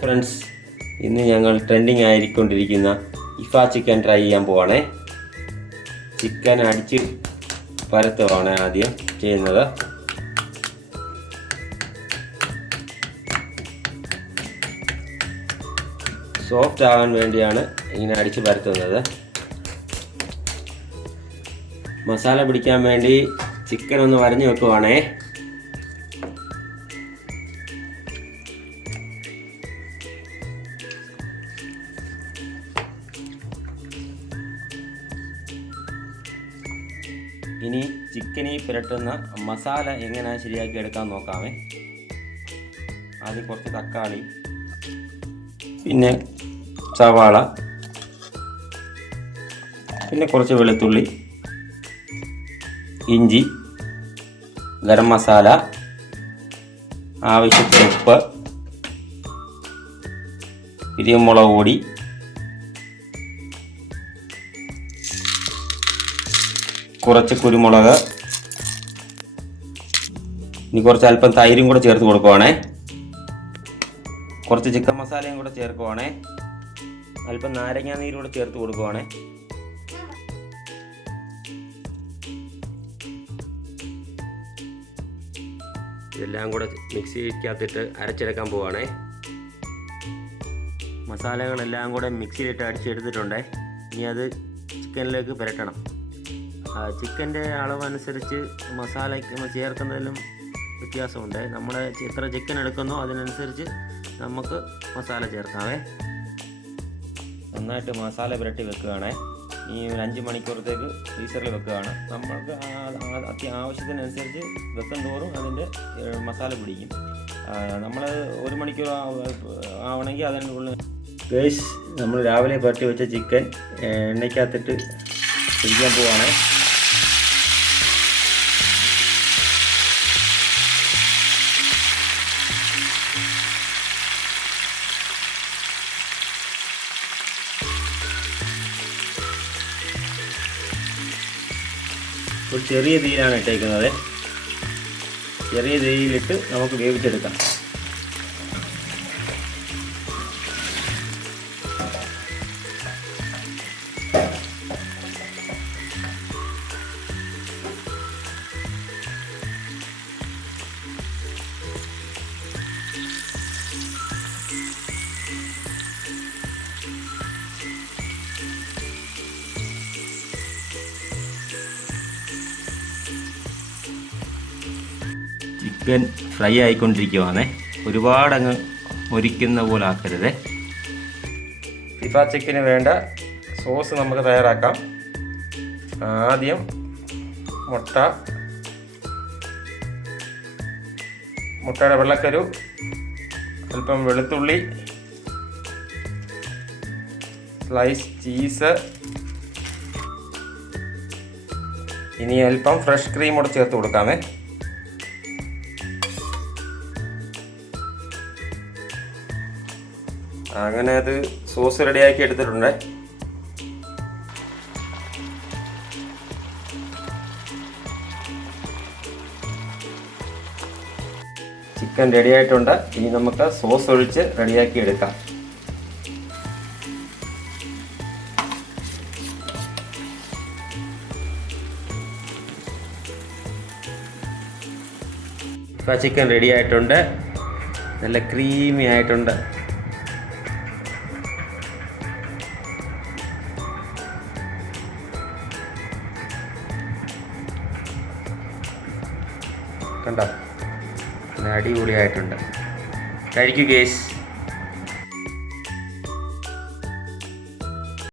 Friends, ഇന്ന് ഞങ്ങൾ trending ആയിക്കൊണ്ടിരിക്കുന്ന ഇഫ chicken try ചെയ്യാൻ പോവാണേ. ചിക്കൻ അടിച്ച് പരത്തുവാണ് ആദ്യം ചെയ്യുന്നത്. സോഫ്റ്റ് ആകാൻ വേണ്ടിയാണ് ഇങ്ങനെ അടിച്ച് പരത്തുന്നത്. മസാല പിടിക്കാൻ വേണ്ടി ചിക്കൻ ഒന്ന് വരഞ്ഞു വെക്കുവാണേ. ഇനി ചിക്കനിൽ പുരട്ടുന്ന മസാല എങ്ങനെ ശരിയാക്കി എടുക്കാൻ നോക്കാമേ. ആദ്യം കുറച്ച് തക്കാളി, പിന്നെ സവാള, പിന്നെ കുറച്ച് വെളുത്തുള്ളി, ഇഞ്ചി, ഗരം മസാല, ആവശ്യത്തിന് ഉപ്പ്, കുരുമുളക് പൊടി, കുറച്ച് കുരുമുളക്, ഇനി കുറച്ച് അല്പം തൈരും കൂടെ ചേർത്ത് കൊടുക്കുവാണേ. കുറച്ച് ചിക്കൻ മസാലയും കൂടെ ചേർക്കുവാണേ. അല്പം നാരങ്ങാ നീരും കൂടെ ചേർത്ത് കൊടുക്കുവാണേ. ഇതെല്ലാം കൂടെ മിക്സിക്കകത്തിട്ട് അരച്ചെടുക്കാൻ പോവാണേ. മസാലകളെല്ലാം കൂടെ മിക്സിയിലിട്ട് അടിച്ചെടുത്തിട്ടുണ്ടേ. ഇനി അത് ചിക്കനിലേക്ക് പുരട്ടണം. ചിക്കൻ്റെ അളവനുസരിച്ച് മസാലയ്ക്ക് ചേർക്കുന്നതിലും വ്യത്യാസമുണ്ട്. നമ്മൾ എത്ര ചിക്കൻ എടുക്കുന്നോ അതിനനുസരിച്ച് നമുക്ക് മസാല ചേർക്കാവേ. നന്നായിട്ട് മസാല പുരട്ടി വെക്കുകയാണേ. ഈ ഒരു 5 മണിക്കൂറത്തേക്ക് ഫ്രീസറിൽ വെക്കുകയാണ്. നമ്മൾക്ക് ആവശ്യത്തിനനുസരിച്ച് വെക്കും തോറും അതിൻ്റെ മസാല പിടിക്കും. നമ്മൾ 1 മണിക്കൂർ ആവണമെങ്കിൽ അതിനുള്ള ഗൈസ്, നമ്മൾ രാവിലെ പുരട്ടി വെച്ച ചിക്കൻ എണ്ണയ്ക്കകത്തിട്ട് പിടിക്കാൻ പോവുകയാണേ. ഒരു ചെറിയ തീയിലാണ് ഇട്ടേക്കുന്നത്. ചെറിയ തീയിലിട്ട് നമുക്ക് വേവിച്ചെടുക്കാം. ചിക്കൻ ഫ്രൈ ആയിക്കൊണ്ടിരിക്കുവാണേ. ഒരുപാടങ്ങ് മൊരിക്കുന്ന പോലെ ആക്കരുതേ. ഇഫ ചിക്കന് വേണ്ട സോസ് നമുക്ക് തയ്യാറാക്കാം. ആദ്യം മുട്ടയുടെ വെള്ളക്കരു, അല്പം വെളുത്തുള്ളി, സ്ലൈസ് ചീസ്, ഇനി അല്പം ഫ്രഷ് ക്രീം കൂടെ ചേർത്ത് കൊടുക്കാമേ. അങ്ങനെ അത് സോസ് റെഡിയാക്കി എടുത്തിട്ടുണ്ട്. ചിക്കൻ റെഡിയായിട്ടുണ്ട്. ഇനി നമുക്ക് സോസ് ഒഴിച്ച് റെഡിയാക്കി എടുക്കാം. ചിക്കൻ റെഡി ആയിട്ടുണ്ട്. നല്ല ക്രീമി ആയിട്ടുണ്ട്. കണ്ടോ, അടിപൊളിയായിട്ടുണ്ട്. കഴിക്കൂ ഗേസ്.